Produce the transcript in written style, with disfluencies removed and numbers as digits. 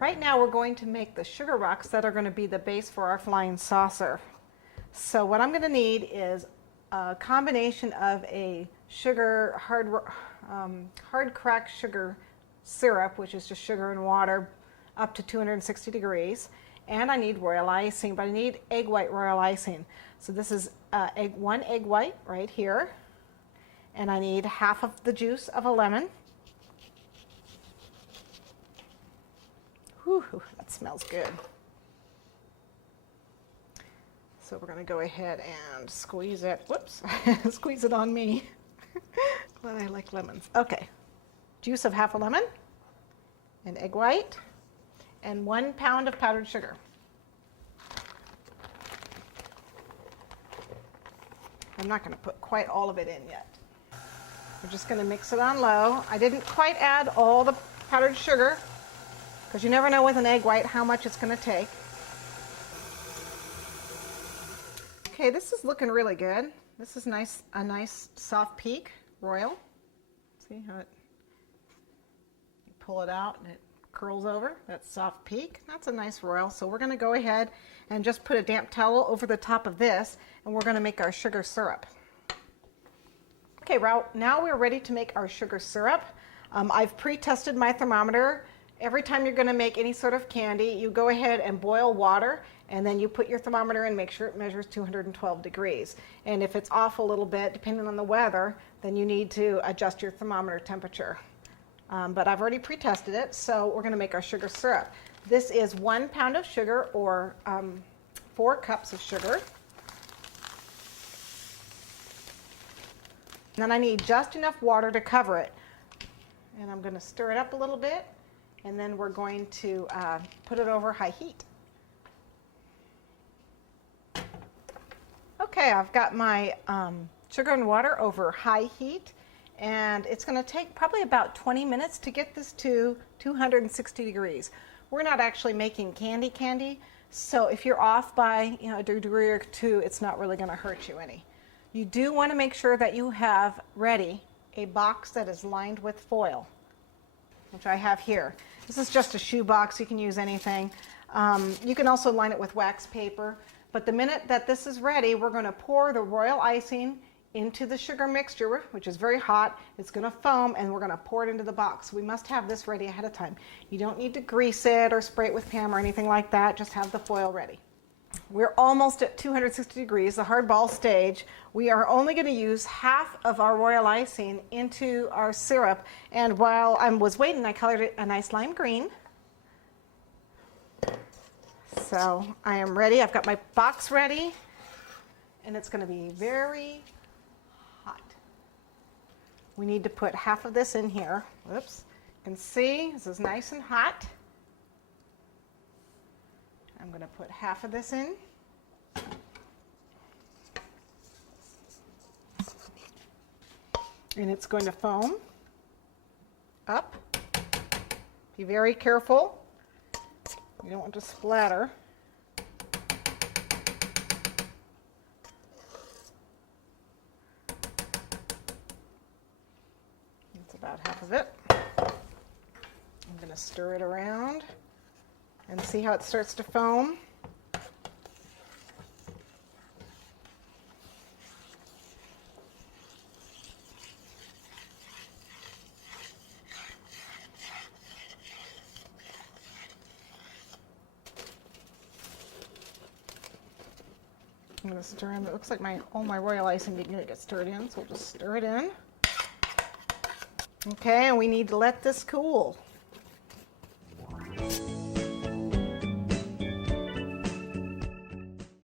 Right now we're going to make the sugar rocks that are going to be the base for our flying saucer. So what I'm going to need is a combination of a sugar, hard cracked sugar syrup, which is just sugar and water up to 260 degrees. And I need royal icing, but I need egg white royal icing. So this is one egg white right here. And I need half of the juice of a lemon. Whew, that smells good. So we're going to go ahead and squeeze it. Whoops, squeeze it on me. Glad I like lemons. Okay, juice of half a lemon, and egg white, and 1 pound of powdered sugar. I'm not going to put quite all of it in yet. We're just going to mix it on low. I didn't quite add all the powdered sugar because you never know with an egg white how much it's going to take. Okay, this is looking really good. This is nice, a nice soft peak royal. See how it, you pull it out and it curls over. That's soft peak. That's a nice royal. So we're going to go ahead and just put a damp towel over the top of this, and we're going to make our sugar syrup. Okay, now we're ready to make our sugar syrup. I've pre-tested my thermometer. Every time you're going to make any sort of candy, you go ahead and boil water, and then you put your thermometer in, make sure it measures 212 degrees. And if it's off a little bit, depending on the weather, then you need to adjust your thermometer temperature. But I've already pre-tested it, so we're going to make our sugar syrup. This is 1 pound of sugar, or 4 cups of sugar. And then I need just enough water to cover it. And I'm going to stir it up a little bit, and then we're going to put it over high heat. Okay, I've got my sugar and water over high heat, and it's going to take probably about 20 minutes to get this to 260 degrees. We're not actually making candy, so if you're off by a degree or two, it's not really going to hurt you any. You do want to make sure that you have ready a box that is lined with foil, which I have here. This is just a shoe box. You can use anything. You can also line it with wax paper. But the minute that this is ready, we're going to pour the royal icing into the sugar mixture, which is very hot. It's going to foam, and we're going to pour it into the box. We must have this ready ahead of time. You don't need to grease it or spray it with Pam or anything like that. Just have the foil ready. We're almost at 260 degrees, the hard ball stage. We are only going to use half of our royal icing into our syrup. And while I was waiting, I colored it a nice lime green. So I am ready. I've got my box ready, and it's going to be very hot. We need to put half of this in here. Whoops. You can see this is nice and hot. I'm going to put half of this in. And it's going to foam up. Be very careful. You don't want to splatter. That's about half of it. I'm going to stir it around and see how it starts to foam. I'm going to stir in. It looks like all my royal icing didn't get stirred in, so we'll just stir it in. Okay, and we need to let this cool.